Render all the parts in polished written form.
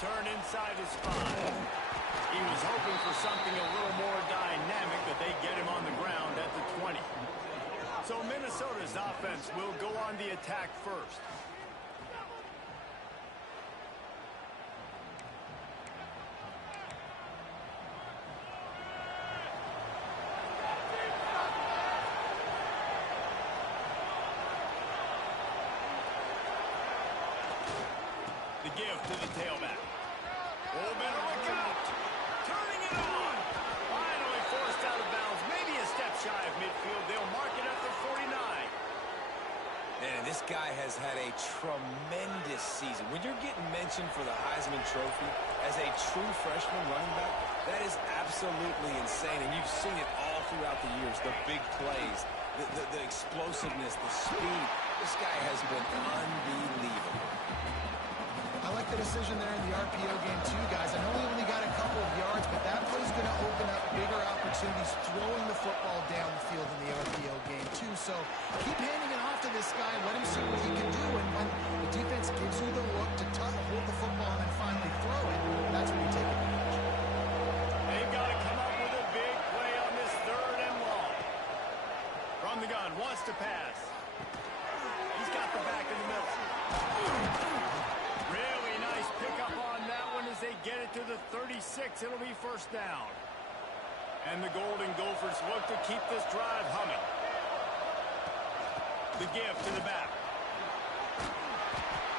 return inside his 5. He was hoping for something a little more dynamic, but they get him on the ground at the 20. So Minnesota's offense will go on the attack first. The give to the tailback. Oh, better look out. Turning it on. Finally forced out of bounds. Maybe a step shy of midfield. They'll mark it at the 49. Man, this guy has had a tremendous season. When you're getting mentioned for the Heisman Trophy as a true freshman running back, that is absolutely insane. And you've seen it all throughout the years. The big plays, the explosiveness, the speed. This guy has been unbelievable. I like the decision there in the RPO game too, guys. I know he only got a couple of yards, but that play's going to open up bigger opportunities throwing the football down the field in the RPO game too. So keep handing it off to this guy. Let him see what he can do. And when the defense gives you the look to hold the football and then finally throw it, that's when you take advantage. They've got to come up with a big play on this 3rd and long. From the gun, wants to pass. He's got the back in the middle. Really nice pickup on that one as they get it to the 36. It'll be first down. And the Golden Gophers look to keep this drive humming. The give to the back.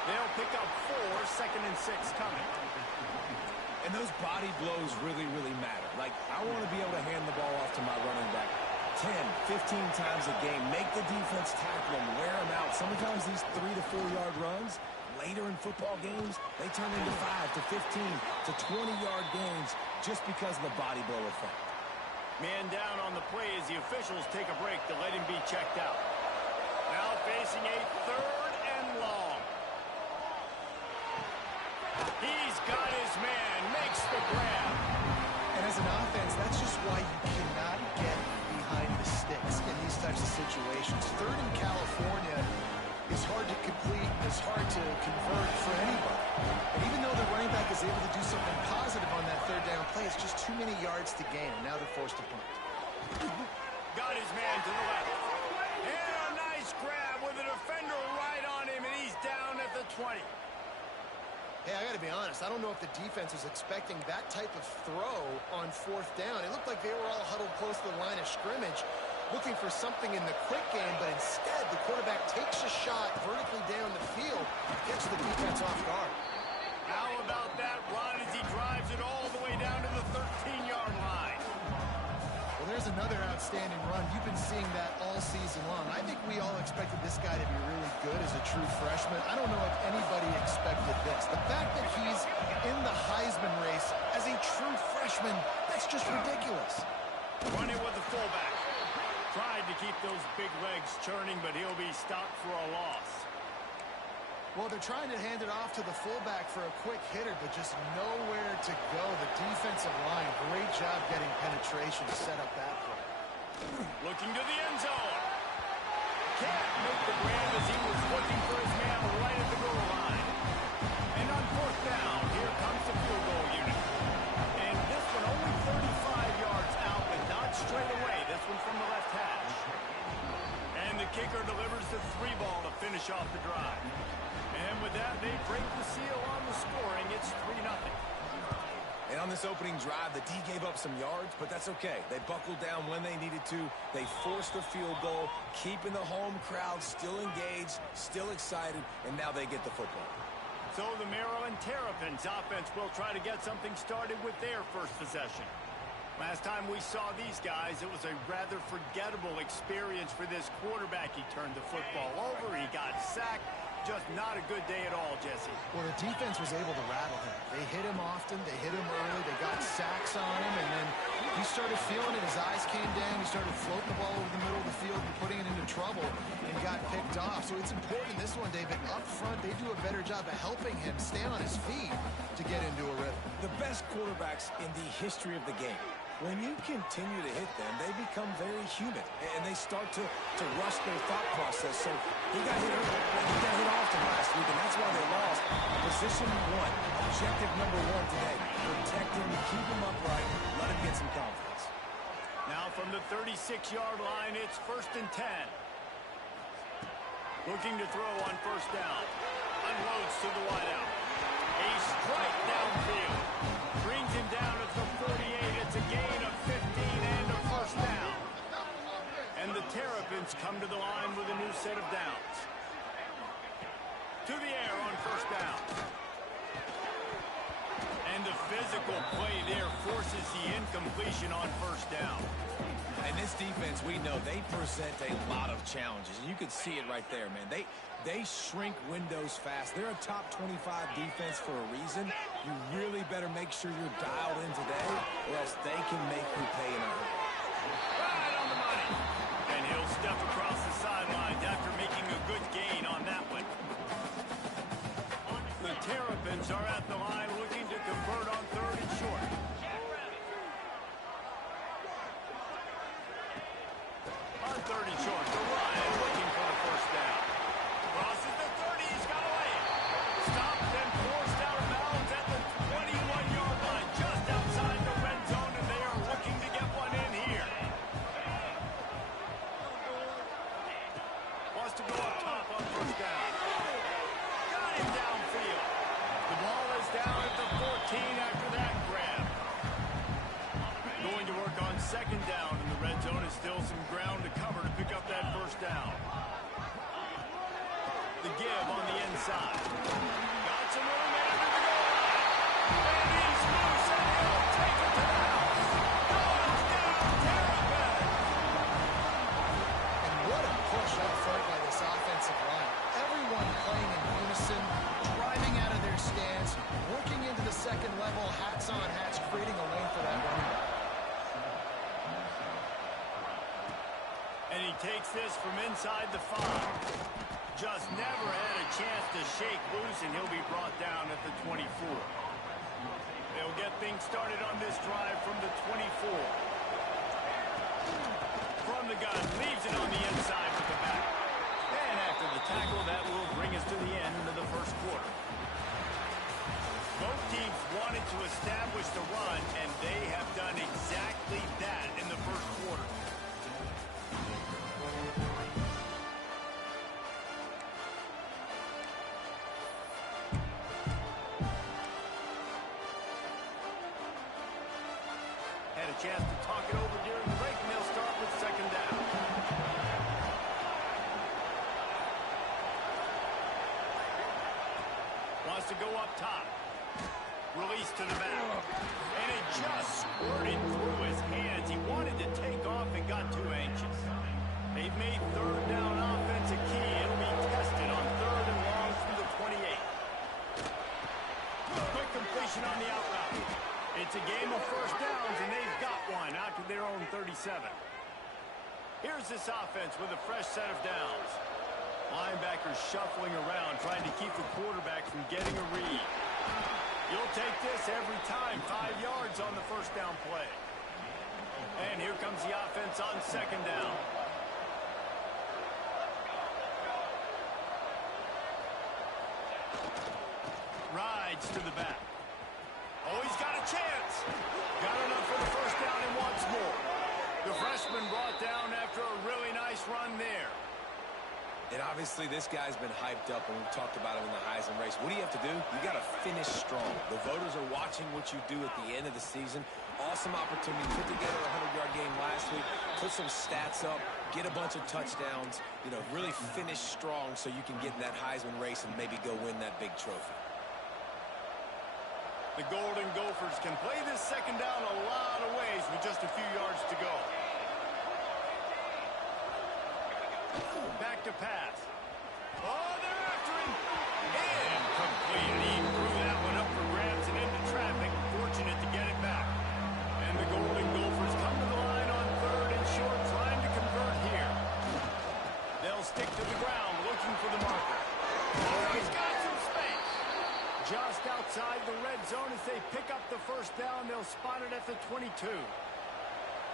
They'll pick up 4, 2nd and 6 coming. And those body blows really, really matter. Like, I want to be able to hand the ball off to my running back 10, 15 times a game. Make the defense tackle him, wear him out. Sometimes these 3 to 4 yard runs, later in football games, they turn into 5 to 15 to 20-yard gains just because of the body blow effect. Man down on the play as the officials take a break to let him be checked out. Now facing a 3rd and long. He's got his man, makes the grab. And as an offense, that's just why you cannot get behind the sticks in these types of situations. 3rd in California is hard to complete and it's hard to convert for anybody. And even though the running back is able to do something positive on that 3rd down play, it's just too many yards to gain, and now they're forced to punt. Got his man to the left. And a nice grab with a defender right on him, and he's down at the 20. Hey, I got to be honest. I don't know if the defense was expecting that type of throw on 4th down. It looked like they were all huddled close to the line of scrimmage, looking for something in the quick game, but instead the quarterback takes a shot vertically down the field, gets the defense off guard. How about that run as he drives it all the way down to the 13-yard line? Well, there's another outstanding run. You've been seeing that all season long. I think we all expected this guy to be really good as a true freshman. I don't know if anybody expected this. The fact that he's in the Heisman race as a true freshman, that's just ridiculous. Running with the fullback. Tried to keep those big legs churning, but he'll be stopped for a loss. Well, they're trying to hand it off to the fullback for a quick hitter, but just nowhere to go. The defensive line, great job getting penetration to set up that play. Looking to the end zone. Can't make the grab as he was looking for his man right at the goal line. And on 4th down, here comes the field goal unit. And this one only 35 yards out, but not straight away. This one from the left hash. And the kicker delivers the 3 ball to finish off the drive. And with that, they break the seal on the scoring. It's 3-0. And on this opening drive, the D gave up some yards, but that's okay. They buckled down when they needed to. They forced the field goal, keeping the home crowd still engaged, still excited, and now they get the football. So the Maryland Terrapins offense will try to get something started with their first possession. Last time we saw these guys, it was a rather forgettable experience for this quarterback. He turned the football over, he got sacked. Just not a good day at all, Jesse. Well, the defense was able to rattle him. They hit him often, they hit him early, they got sacks on him, and then he started feeling it. His eyes came down, he started floating the ball over the middle of the field and putting it into trouble and got picked off. So it's important this one, David. Up front, they do a better job of helping him stay on his feet to get into a rhythm. The best quarterbacks in the history of the game When you continue to hit them, they become very human, and they start to rush their thought process. So he got hit early, and he got hit often last week, and that's why they lost. Position one, objective number one today. Protect him, keep him upright, let him get some confidence. Now from the 36-yard line, it's 1st and 10. Looking to throw on 1st down. Unloads to the wideout. A strike downfield. Brings him down at the 48. It's a gain of 15 and a 1st down. And the Terrapins come to the line with a new set of downs. To the air on 1st down. And the physical play there forces the incompletion on 1st down. And this defense, we know, they present a lot of challenges. And you can see it right there, man. They shrink windows fast. They're a top 25 defense for a reason. You really better make sure you're dialed in today, or else they can make you pay in a hurry. Right on the money. And he'll step across the sidelines after making a good gain on that one. The Terrapins are at the line looking to convert on 3rd and short. On 3rd and short, the Ryan looking for the 1st down. Crosses the 30, he's got away. Stopped and forced out of bounds at the 21-yard line, just outside the red zone, and they are looking to get one in here. Wants to go up top on 1st down. Got him downfield. The ball is down at the 14 after that grab. Going to work on 2nd down in the red zone. Is still some ground to cover to pick up that 1st down. The give on the inside. Got some room under the goal line. And he's loose and he'll take it to the house. Touchdown, Terrapins! And what a push up front by this offensive line. Everyone playing in unison, driving out of their stance, working into the 2nd level, hats on hats, creating a lane for that running back. And he takes this from inside the 5. Just never had a chance to shake loose, and he'll be brought down at the 24. They'll get things started on this drive from the 24. From the gun, leaves it on the inside with the back. And after the tackle, that will bring us to the end of the 1st quarter. Both teams wanted to establish the run, and they have done exactly that in the 1st quarter. Had a chance to talk it over during the break, and they'll start with 2nd down. Wants to go up top. Release to the back. And it just squirted through his hands. He wanted to take off and got too anxious. They've made 3rd down offense a key. It'll be tested on 3rd and long through the 28. Quick completion on the out route. It's a game of 1st downs, and they've got one out to their own 37. Here's this offense with a fresh set of downs. Linebackers shuffling around, trying to keep the quarterback from getting a read. You'll take this every time. 5 yards on the 1st down play. And here comes the offense on 2nd down. Rides to the back. Oh, he's got a chance. Got enough for the 1st down and wants more. The freshman brought down after a really nice run there. And obviously this guy's been hyped up, and we've talked about him in the Heisman race. What do you have to do? You got to finish strong. The voters are watching what you do at the end of the season. Awesome opportunity. Put together a 100-yard game last week. Put some stats up. Get a bunch of touchdowns. You know, really finish strong so you can get in that Heisman race and maybe go win that big trophy. The Golden Gophers can play this 2nd down a lot of ways with just a few yards to go. Back to pass. Oh, they're after him. And complete. He threw that one up for grabs and into traffic. Fortunate to get it back. And the Golden Gophers come to the line on 3rd and short, trying to convert here. They'll stick to the ground, looking for the marker. Oh, he's got some space. Just outside the red zone as they pick up the 1st down. They'll spot it at the 22.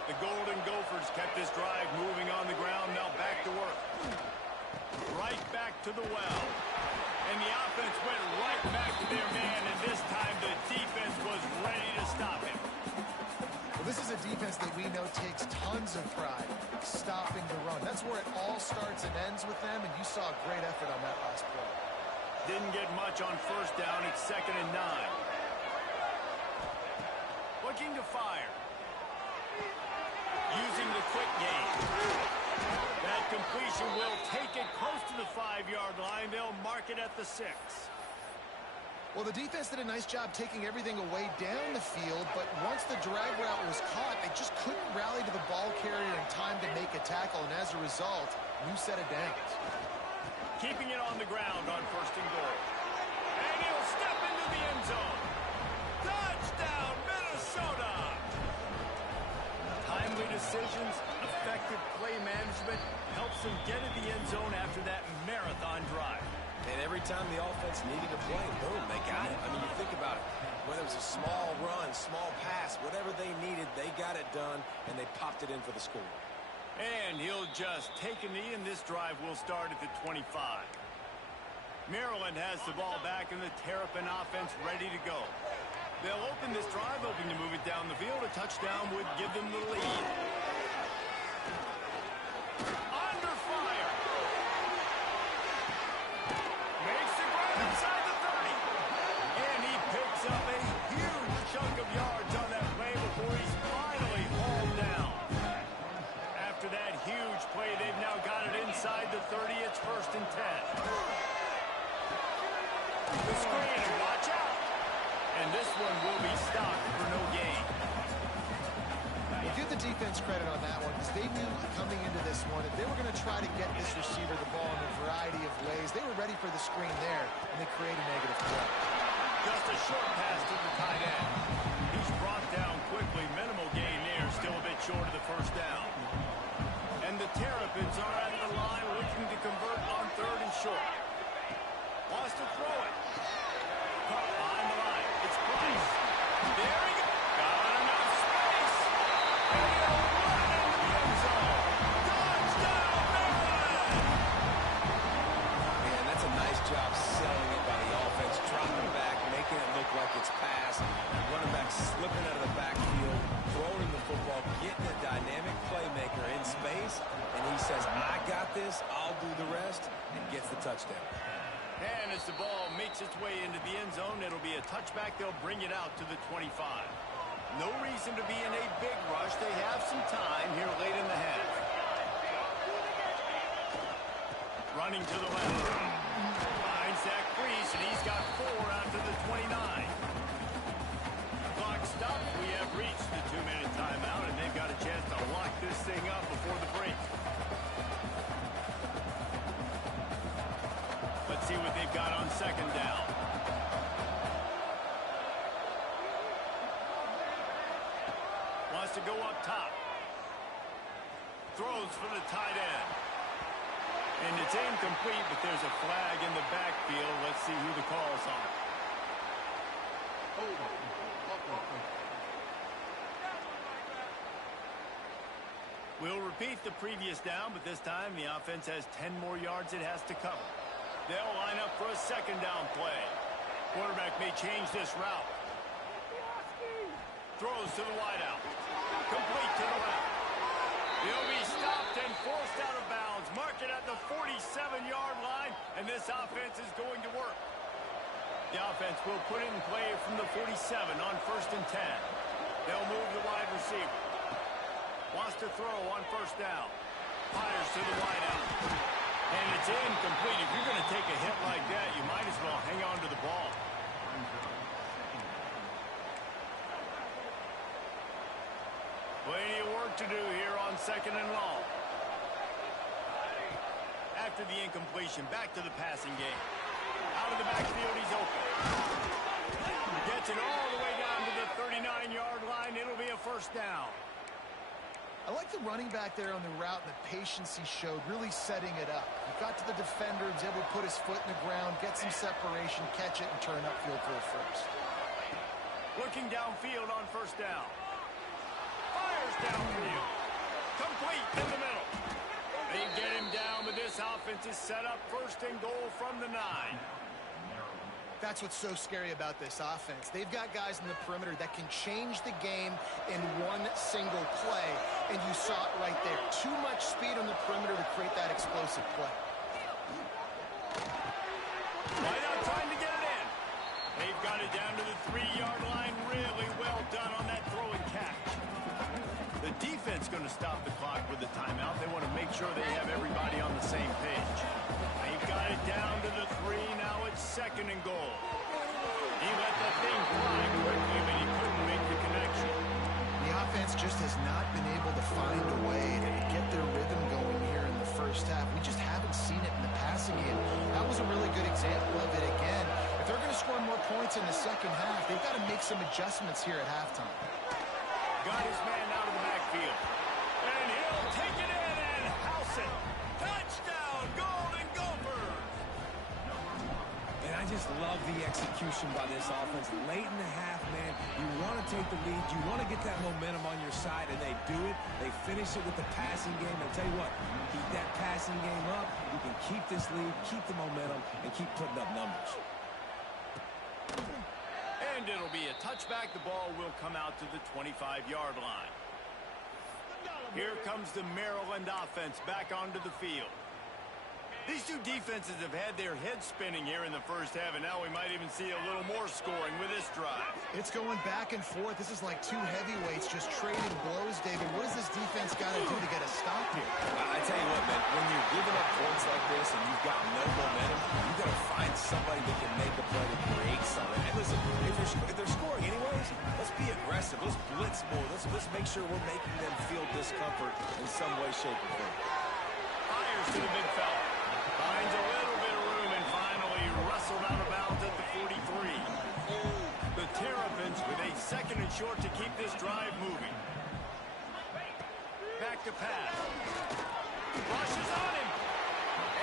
The Golden Gophers kept this drive moving on the ground. Now back to work. Right back to the well. And the offense went right back to their man, and this time the defense was ready to stop him. Well, this is a defense that we know takes tons of pride stopping the run. That's where it all starts and ends with them, and you saw a great effort on that last play. Didn't get much on first down. It's 2nd and 9. Looking to fire. Using the quick game. That completion will take it close to the 5-yard line. They'll mark it at the 6. Well, the defense did a nice job taking everything away down the field, but once the drag route was caught, they just couldn't rally to the ball carrier in time to make a tackle, and as a result, new set of downs. Keeping it on the ground on 1st and goal. And he'll step into the end zone. Touchdown, Minnesota! Timely decisions, effective play management helps them get in the end zone after that marathon drive. And every time the offense needed a play, boom, they got it. I mean, you think about it. Whether it was a small run, small pass, whatever they needed, they got it done, and they popped it in for the score. And he'll just take a knee, and this drive will start at the 25. Maryland has the ball back, and the Terrapin offense ready to go. They'll open this drive, hoping to move it down the field. A touchdown would give them the lead. Under fire. Makes the grab inside the 30. And he picks up a huge chunk of yards on that play before he's finally hauled down. After that huge play, they've now got it inside the 30. It's 1st and 10. The screen, and watch out. And this one will be stopped for no gain. Well, give the defense credit on that one, because they knew coming into this one that they were going to try to get this receiver the ball in a variety of ways. They were ready for the screen there, and they create a negative play. Just a short pass to the tight end. He's brought down quickly. Minimal gain there, still a bit short of the 1st down. And the Terrapins are at the line looking to convert on 3rd and short. Wants to throw it. Caught behind the line. It's Price. There he goes. Got enough space. And he'll run into the end zone. Touchdown, Maryland! Man, that's a nice job selling it by the offense. Dropping back, making it look like it's passed. Running back slipping out of the backfield, throwing the football, getting a dynamic playmaker in space, and he says, I got this, I'll do the rest, and gets the touchdown. And as the ball makes its way into the end zone, it'll be a touchback. They'll bring it out to the 25. No reason to be in a big rush. They have some time here late in the half. Running to the left. Finds that crease, and he's got 4 out to the 29. Clock stopped. We have reached the 2-minute timeout, and they've got a chance to lock this thing up before the break. Let's see what they've got on 2nd down. Wants to go up top. Throws for the tight end. And it's incomplete, but there's a flag in the backfield. Let's see who the call's on. We'll repeat the previous down, but this time the offense has 10 more yards it has to cover. They'll line up for a 2nd down play. Quarterback may change this route. Throws to the wideout. Complete to the left. He'll be stopped and forced out of bounds. Mark it at the 47-yard line, and this offense is going to work. The offense will put it in play from the 47 on 1st and 10. They'll move the wide receiver. Wants to throw on 1st down. Fires to the wideout. And it's incomplete. If you're going to take a hit like that, you might as well hang on to the ball. Plenty of work to do here on 2nd and long. After the incompletion, back to the passing game. Out of the backfield, he's open. Gets it all the way down to the 39-yard line. It'll be a 1st down. I like the running back there on the route and the patience he showed, really setting it up. He got to the defender, was able to put his foot in the ground, get some separation, catch it, and turn upfield for a 1st. Looking downfield on 1st down. Fires first down for you. Complete in the middle. They get him down, but this offense is set up first and goal from the 9. That's what's so scary about this offense. They've got guys in the perimeter that can change the game in one single play, and you saw it right there. Too much speed on the perimeter to create that explosive play. Right out trying to get it in. They've got it down to the 3-yard line. Really well done on that throw and catch. The defense going to stop the clock with the timeout. They want to make sure they have everybody on the same page. They've got it down to the 3. Now it's second and goal. He let the thing fly quickly, but he couldn't make the connection. The offense just has not been able to find a way to get their rhythm going here in the first half. We just haven't seen it in the passing game. That was a really good example of it again. If they're going to score more points in the second half, they've got to make some adjustments here at halftime. Got his man out of the backfield. And he'll take it in and house it. Touchdown, Golden Gophers! And I just love the execution by this offense. Late in the half, man, you want to take the lead. You want to get that momentum on your side, and they do it. They finish it with the passing game. And tell you what, keep that passing game up. You can keep this lead, keep the momentum, and keep putting up numbers. And it'll be a touchback. The ball will come out to the 25-yard line. Here comes the Maryland offense back onto the field. These two defenses have had their heads spinning here in the first half, and now we might even see a little more scoring with this drive. It's going back and forth. This is like two heavyweights just trading blows, David. What does this defense got to do to get a stop here? I tell you what, man, when you're giving up points like this and you've got no momentum, you've got to find somebody that can make a play to create something. And listen, if they're scoring anyways, let's be aggressive. Let's blitz more. Let's make sure we're making them feel discomfort in some way, shape, or form. Fires to the big fella. Finds a little bit of room and finally wrestled out of bounds at the 43. The Terrapins with a second and short to keep this drive moving. Back to pass. Rushes on him.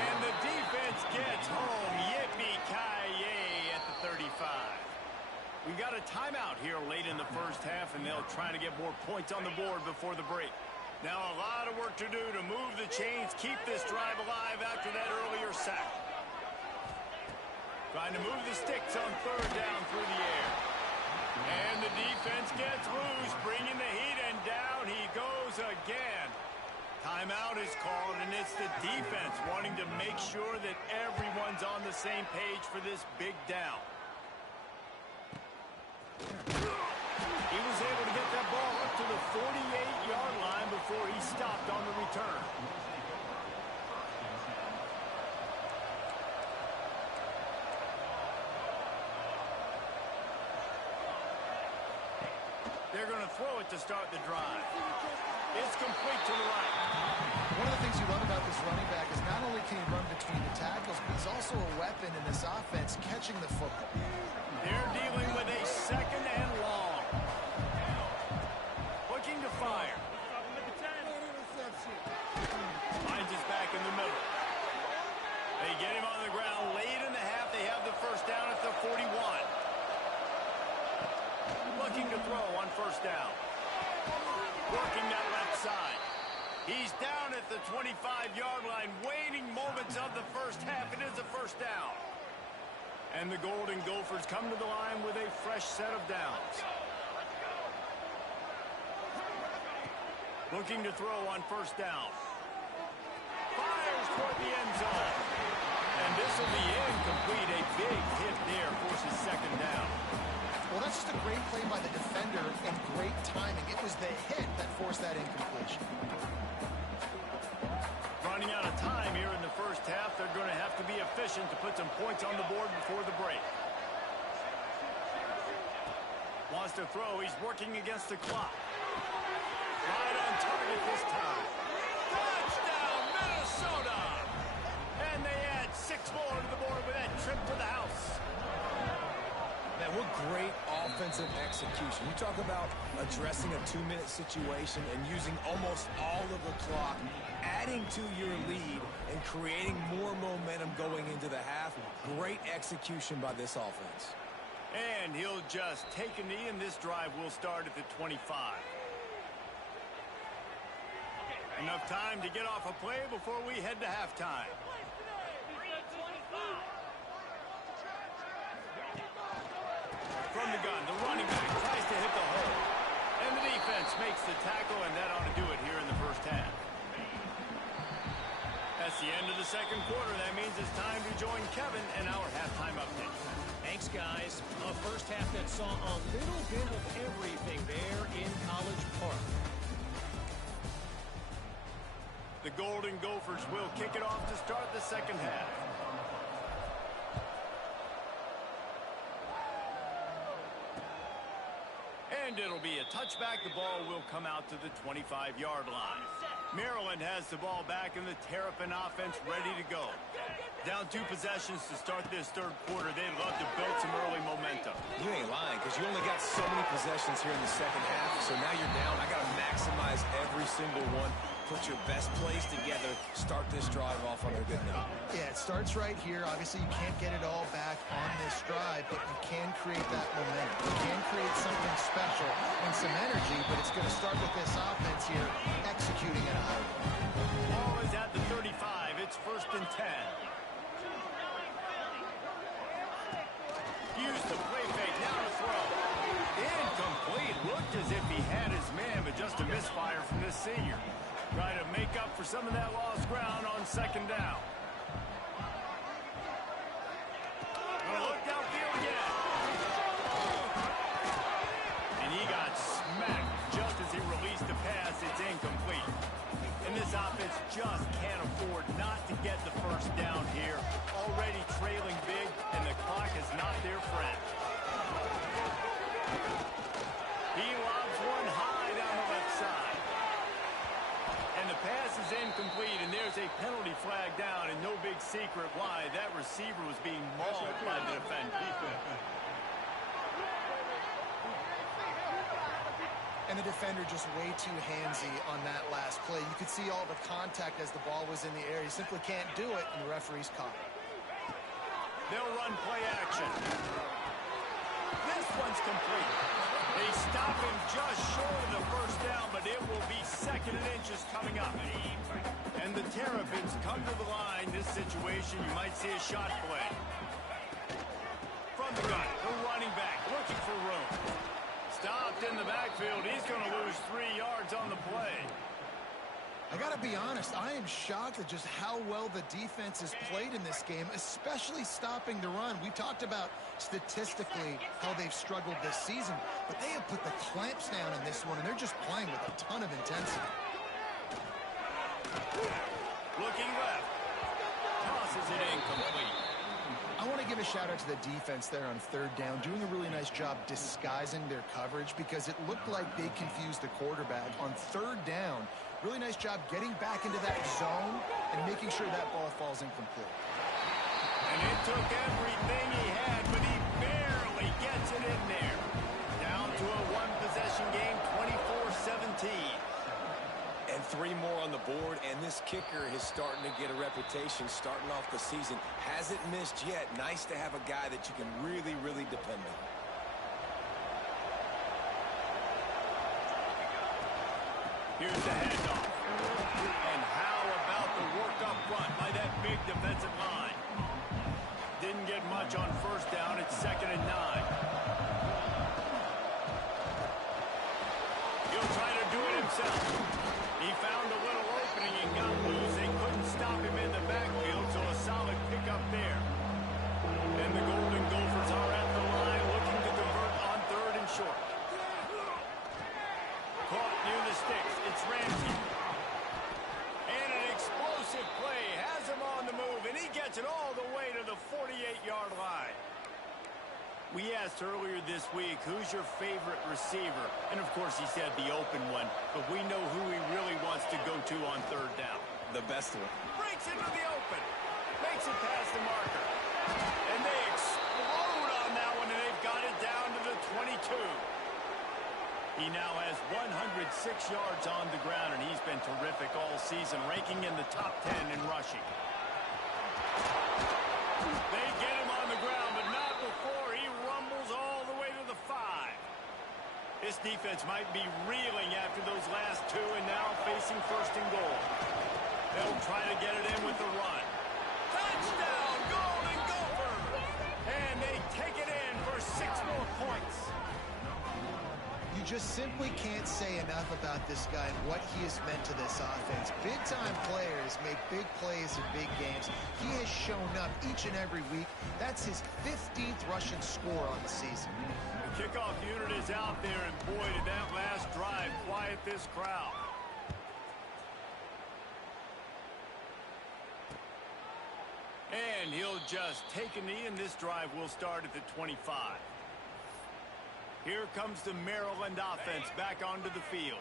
And the defense gets home. Yippee-ki-yay at the 35. We got a timeout here late in the first half, and they'll try to get more points on the board before the break. Now a lot of work to do to move the chains, keep this drive alive after that earlier sack. Trying to move the sticks on third down through the air. And the defense gets loose, bringing the heat, and down he goes again. Timeout is called, and it's the defense wanting to make sure that everyone's on the same page for this big down. He was able to get that ball up to the 48-yard line before he stopped on the return. They're going to throw it to start the drive. It's complete to the right. One of the things you love about this running back is not only can he run between the tackles, but he's also a weapon in this offense catching the football. They're dealing with a second and long. Looking to fire. Finds his back in the middle. They get him on the ground late in the half. They have the first down at the 41. Looking to throw on first down. Working that left side. He's down at the 25-yard line. Waning moments of the first half. It is a first down. And the Golden Gophers come to the line with a fresh set of downs. Looking to throw on first down. Fires toward the end zone. And this will be incomplete. A big hit there forces second down. Well, that's just a great play by the defender and great timing. It was the hit that forced that incompletion. Running out of time here in the first half. They're going to have to be efficient to put some points on the board before the break. Wants to throw. He's working against the clock. Right on target this time. Touchdown, Minnesota! And they add 6 more to the board with that trip to the house. Man, what great offensive execution. You talk about addressing a 2-minute situation and using almost all of the clock, adding to your lead and creating more momentum going into the half. Great execution by this offense. And he'll just take a knee, and this drive will start at the 25. Enough time to get off a play before we head to halftime. From the gun, the running back tries to hit the hole. And the defense makes the tackle, and that ought to do it here in the first half. That's the end of the second quarter. That means it's time to join Kevin and our halftime update. Thanks, guys. A first half that saw a little bit of everything there in College Park. The Golden Gophers will kick it off to start the second half. And it'll be a touchback. The ball will come out to the 25-yard line. Maryland has the ball back, and the Terrapin offense ready to go. Down 2 possessions to start this third quarter. They'd love to build some early momentum. You ain't lying, because you only got so many possessions here in the second half, so now you're down. I got to maximize every single one. Put your best plays together. Start this drive off on a good note. Yeah, it starts right here. Obviously, you can't get it all back on this drive, but you can create that momentum. You can create something special and some energy, but it's going to start with this offense here executing at a high level. Ball is at the 35. It's 1st and 10. Use the play fake. Now to throw. Incomplete. Looked as if he had his man, but just a misfire from this senior. Try to make up for some of that lost ground on second down. Gonna look downfield again. And he got smacked just as he released the pass. It's incomplete. And this offense just can't afford not to get the first down here. Already trailing big, and the clock is not their friend. He lobs one high down the left side. And the pass is incomplete, and there's a penalty flag down, and no big secret why. That receiver was being mauled by the defender. And the defender just way too handsy on that last play. You could see all the contact as the ball was in the air. He simply can't do it, and the referee's caught it. They'll run play action. This one's complete. They stop him just short of the first down, but it will be 2nd and inches coming up. And the Terrapins come to the line. This situation, you might see a shot play. From the gun, the running back looking for room. Stopped in the backfield. He's going to lose 3 yards on the play. I got to be honest, I am shocked at just how well the defense has played in this game, especially stopping the run. We talked about statistically how they've struggled this season, but they have put the clamps down in this one, and they're just playing with a ton of intensity. Looking left. Tosses it incomplete. I want to give a shout out to the defense there on 3rd down, doing a really nice job disguising their coverage because it looked like they confused the quarterback on 3rd down. Really nice job getting back into that zone and making sure that ball falls incomplete. And it took everything he had, but he barely gets it in there. Down to a 1-possession game, 24-17. And 3 more on the board, and this kicker is starting to get a reputation starting off the season. Hasn't missed yet. Nice to have a guy that you can really, really depend on. Here's the handoff. And how about the work up front by that big defensive line? Didn't get much on 1st down. It's 2nd and 9. He'll try to do it himself. He found a little opening and got loose. They couldn't stop him in the backfield, so a solid pickup there. And the Golden Gophers are at the line looking to convert on 3rd and short. Caught near the sticks. It's Ramsey. And an explosive play has him on the move, and he gets it all the way to the 48-yard line. We asked earlier this week, who's your favorite receiver? And, of course, he said the open one, but we know who he really wants to go to on 3rd down. The best one. Breaks into the open. Makes it past the marker. And they explode on that one, and they've got it down to the 22. He now has 106 yards on the ground, and he's been terrific all season, ranking in the top 10 in rushing. They get him on the ground, but not before he rumbles all the way to the 5. This defense might be reeling after those last two and now facing first and goal. They'll try to get it in with the run. Touchdown, Golden Gophers! And they take it in for 6 more points. You just simply can't say enough about this guy and what he has meant to this offense. Big-time players make big plays in big games. He has shown up each and every week. That's his 15th rushing score on the season. The kickoff unit is out there, and boy, did that last drive quiet this crowd. And he'll just take a knee, and this drive will start at the 25. Here comes the Maryland offense back onto the field.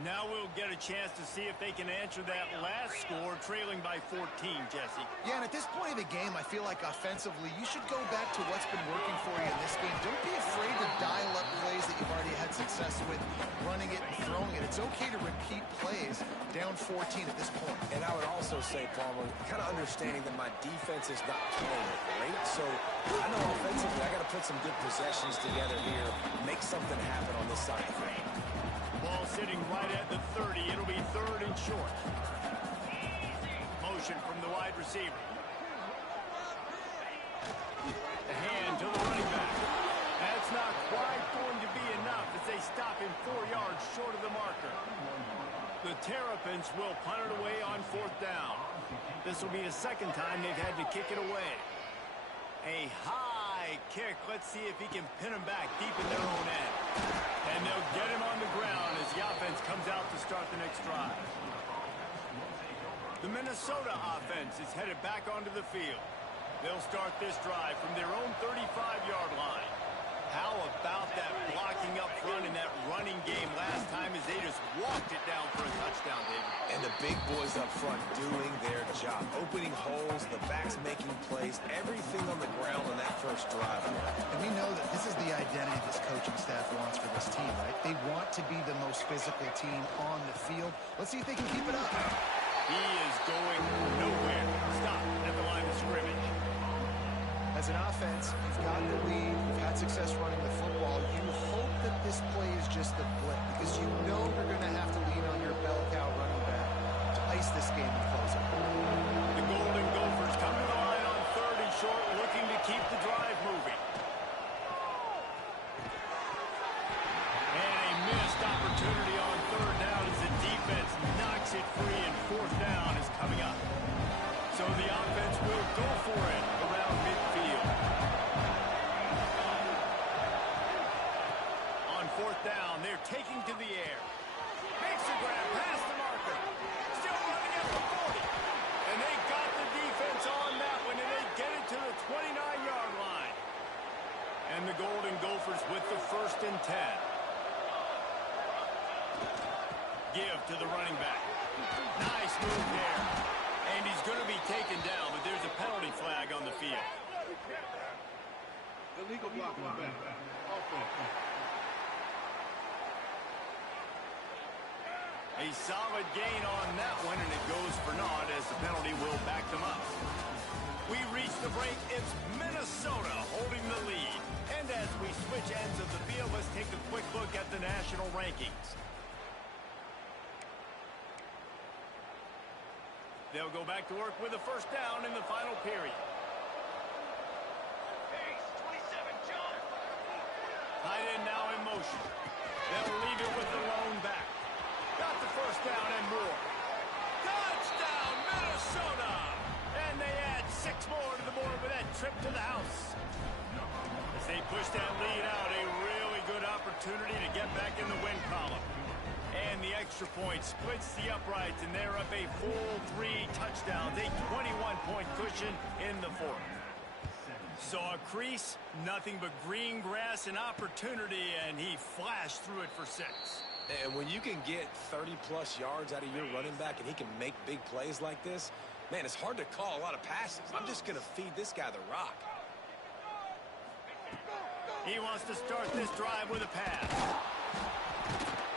Now we'll get a chance to see if they can answer that last score, trailing by 14, Jesse. Yeah, and at this point of the game, I feel like offensively, you should go back to what's been working for you in this game. Don't be afraid to dial up plays that you've already had success with, running it and throwing it. It's okay to repeat plays down 14 at this point. And I would also say, Palmer, kind of understanding that my defense is not playing great, so I know offensively I got to put some good possessions together here, make something happen on this side of the field. Ball sitting right at the 30. It'll be 3rd and short. Motion from the wide receiver. The hand to the running back. That's not quite going to be enough as they stop him 4 yards short of the marker. The Terrapins will punt it away on 4th down. This will be the 2nd time they've had to kick it away. A high kick. Let's see if he can pin him back deep in their own end. And they'll get him on the ground as the offense comes out to start the next drive. The Minnesota offense is headed back onto the field. They'll start this drive from their own 35-yard line. How about that blocking up front in that running game last time as they just walked it down for a touchdown, David? And the big boys up front doing their job. Opening holes, the backs making plays, everything on the ground on that first drive. And we know that this is the identity this coaching staff wants for this team, right? They want to be the most physical team on the field. Let's see if they can keep it up. He is going nowhere. Stop at the line of scrimmage. As an offense, you've got the lead, you've had success running the football. You hope that this play is just a blip because you know you're going to have to lean on your bell cow running back to ice this game and close it. The Golden Gophers come to the line on 3rd and short, looking to keep the drive moving. And a missed opportunity on 3rd down as the defense knocks it free, and 4th down is coming up. So the offense will go for it around midfield. On 4th down, they're taking to the air. Makes the grab past the marker. Still running at the 40. And they got the defense on that one, and they get it to the 29-yard line. And the Golden Gophers with the 1st and 10. Give to the running back. Nice move there. And he's going to be taken down, but there's a penalty flag on the field. Illegal block on back. A solid gain on that one, and it goes for naught as the penalty will back them up. We reach the break. It's Minnesota holding the lead. And as we switch ends of the field, let's take a quick look at the national rankings. They'll go back to work with a 1st down in the final period. Tight end now in motion. They'll leave it with the lone back. Got the 1st down and more. Touchdown, Minnesota! And they add 6 more to the board with that trip to the house. As they push that lead out, a really good opportunity to get back in the win column. And the extra point splits the uprights, and they're up a full 3 touchdowns, a 21-point cushion in the 4th. So a crease, nothing but green grass and opportunity, and he flashed through it for 6. And when you can get 30-plus yards out of your running back and he can make big plays like this, man, it's hard to call a lot of passes. I'm just going to feed this guy the rock. He wants to start this drive with a pass.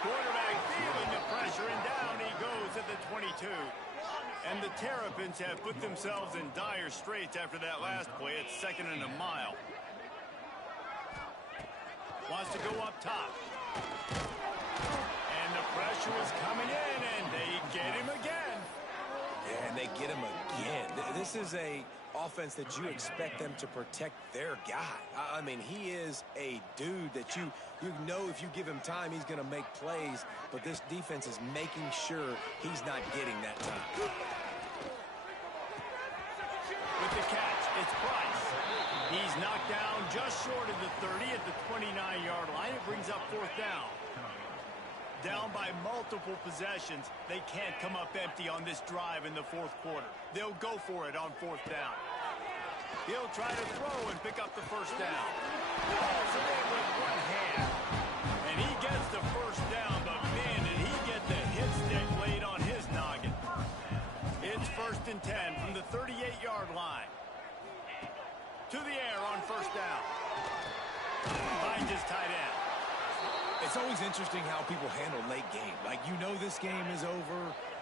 Quarterback feeling the pressure, and down he goes at the 22. And the Terrapins have put themselves in dire straits after that last play. It's 2nd and a mile. Wants to go up top. And the pressure is coming in, and they get him again. Yeah, and they get him again. This is a offense that you expect them to protect their guy. I mean, he is a dude that you know if you give him time, he's going to make plays, but this defense is making sure he's not getting that time. With the catch, it's Price. He's knocked down just short of the 30 at the 29-yard line. It brings up fourth down. Down by multiple possessions, they can't come up empty on this drive in the fourth quarter. They'll go for it on fourth down. He'll try to throw and pick up the first down. Pulls it in with one hand. And he gets the first down, but man, did he get the hit stick laid on his noggin. It's 1st and 10 from the 38-yard line. To the air on first down. Finds his tight end. It's always interesting how people handle late game. Like, you know this game is over.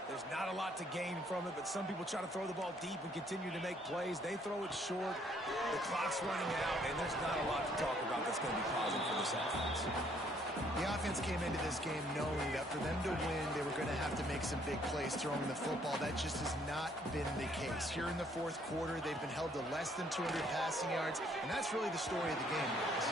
There's not a lot to gain from it, but some people try to throw the ball deep and continue to make plays. They throw it short. The clock's running out, and there's not a lot to talk about that's going to be positive for this offense. The offense came into this game knowing that for them to win, they were going to have to make some big plays throwing the football. That just has not been the case. Here in the fourth quarter, they've been held to less than 200 passing yards, and that's really the story of the game, guys.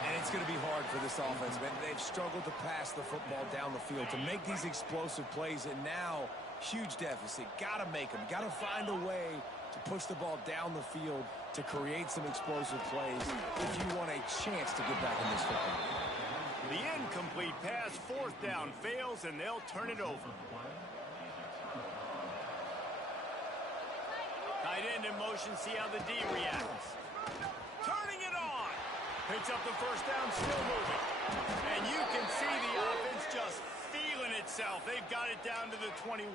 And it's going to be hard for this offense, man. They've struggled to pass the football down the field, to make these explosive plays, and now, huge deficit. Got to make them. Got to find a way to push the ball down the field to create some explosive plays if you want a chance to get back in this football game. The incomplete pass, fourth down, fails, and they'll turn it over. Tight end in motion, see how the D reacts. Turning it on. Picks up the first down, still moving. And you can see the offense just feeling itself. They've got it down to the 21.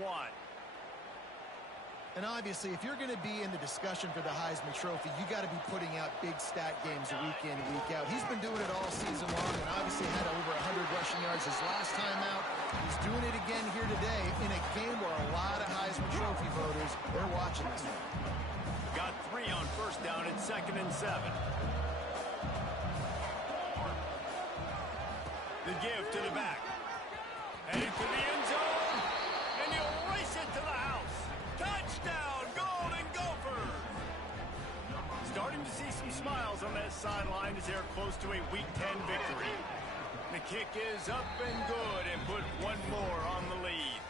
And obviously, if you're going to be in the discussion for the Heisman Trophy, you got to be putting out big stat games week in, week out. He's been doing it all season long and obviously had over 100 rushing yards his last time out. He's doing it again here today in a game where a lot of Heisman Trophy voters, they're watching this one. Got 3 on first down at 2nd and 7. The give to the back. Headed to the end zone. And he'll race it to the house. Touchdown, Golden Gophers. Starting to see some smiles on that sideline as they're close to a Week 10 victory. The kick is up and good and put one more on the lead.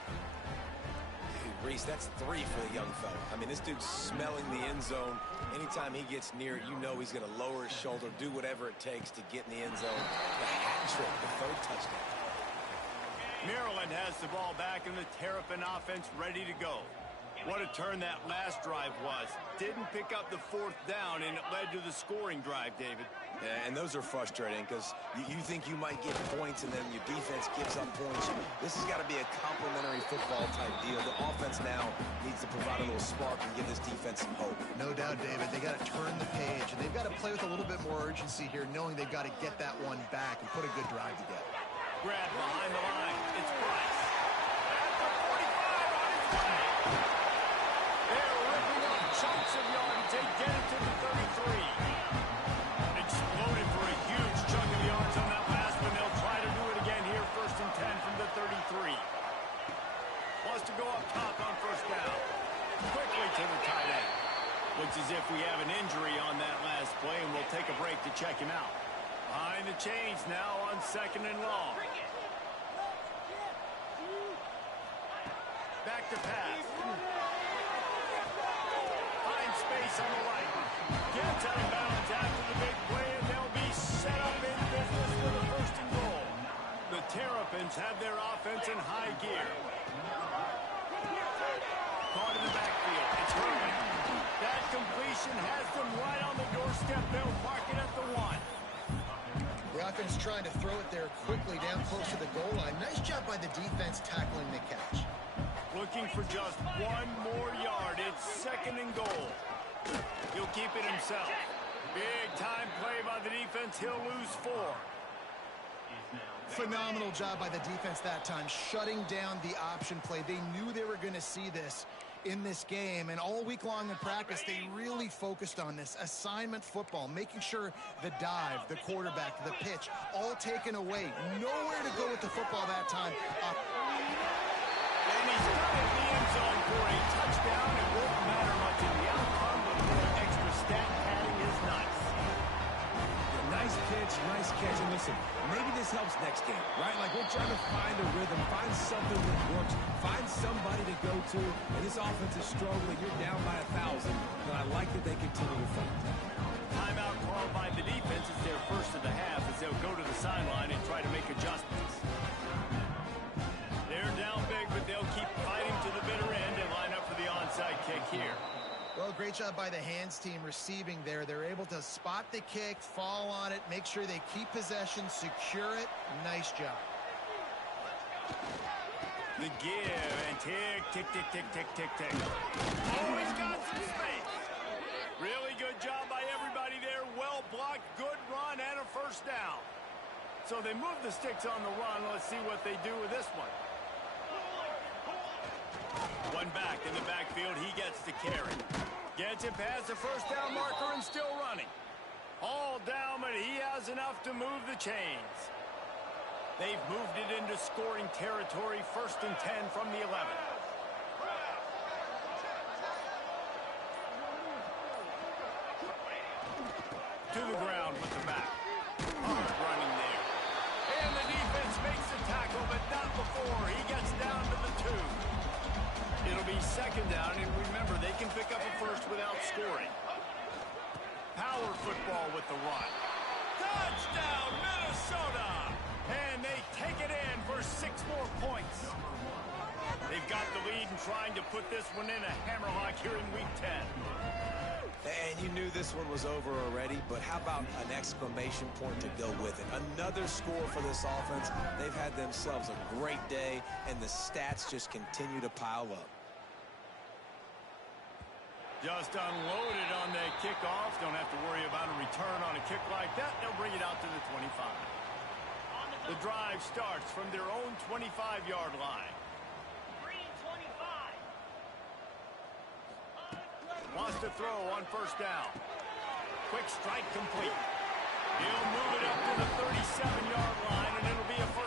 Reese, that's 3 for the young fella. I mean, this dude's smelling the end zone. Anytime he gets near it, you know he's going to lower his shoulder, do whatever it takes to get in the end zone. The hat trick, the 3rd touchdown. Maryland has the ball back and the Terrapin offense ready to go. What a turn that last drive was. Didn't pick up the 4th down, and it led to the scoring drive, David. Yeah, and those are frustrating because you think you might get points and then your defense gives up points. This has got to be a complementary football type deal. The offense now needs to provide a little spark and give this defense some hope. No doubt, David. They got to turn the page, and they've got to play with a little bit more urgency here, knowing they've got to get that one back and put a good drive together. Grab behind the line. It's Price. At the 45 on his way. They're ripping up chunks of yardage. They get it to the 33. Exploded for a huge chunk of yards on that last one. They'll try to do it again here. 1st and 10 from the 33. Wants to go up top on first down. Quickly to the tight end. Looks as if we have an injury on that last play, and we'll take a break to check him out. Behind the chains now on 2nd and long. Back to pass. Finds space on the right. Gets out of bounds after the big play, and they'll be set up in business for the 1st and goal. The Terrapins have their offense in high gear. Caught in the backfield. It's Herman. That completion has them right on the doorstep. They'll mark it at the 1. The offense trying to throw it there quickly down close to the goal line. Nice job by the defense tackling the catch. Looking for just one more yard. It's 2nd and goal. He'll keep it himself. Big time play by the defense. He'll lose 4. Phenomenal job by the defense that time, shutting down the option play. They knew they were going to see this, in this game, and all week long in practice, they really focused on this assignment football, making sure the dive, the quarterback, the pitch, all taken away. Nowhere to go with the football that time. And he's got it in the end zone for a touchdown. It won't matter much in the outcome, but the extra stat padding is nice. Nice pitch, nice catch. And listen, maybe this helps next game, right? Like we're trying to find a rhythm, find something that works, find somebody to go to. And this offense is struggling. You're down by 1,000, but I like that they continue to fight. Timeout called by the defense is their first of the half as they'll go to the sideline and try to make adjustments. They're down big, but they'll keep fighting to the bitter end and line up for the onside kick here. Well, great job by the hands team receiving there. They're able to spot the kick, fall on it, make sure they keep possession, secure it. Nice job. The give and tick, tick, tick, tick, tick, tick, tick. Oh, he's got some space. Really good job by everybody there. Well blocked, good run, and a first down. So they move the sticks on the run. Let's see what they do with this one. One back in the backfield. He gets the carry. Gets it past the first down marker and still running. All down, but he has enough to move the chains. They've moved it into scoring territory. 1st and 10 from the 11. To the ground with the back. Hard running there. And the defense makes the tackle, but not before. He gets down to the 2. It'll be 2nd down, and remember, they can pick up a first without scoring. Power football with the run. Touchdown, Minnesota! And they take it in for 6 more points. They've got the lead and trying to put this one in a hammerlock here in Week 10. And you knew this one was over already, but how about an exclamation point to go with it? Another score for this offense. They've had themselves a great day, and the stats just continue to pile up. Just unloaded on the kickoff. Don't have to worry about a return on a kick like that. They'll bring it out to the 25. The drive starts from their own 25-yard line. Wants to throw on 1st down. Quick strike complete. He'll move it up to the 37-yard line, and it'll be a first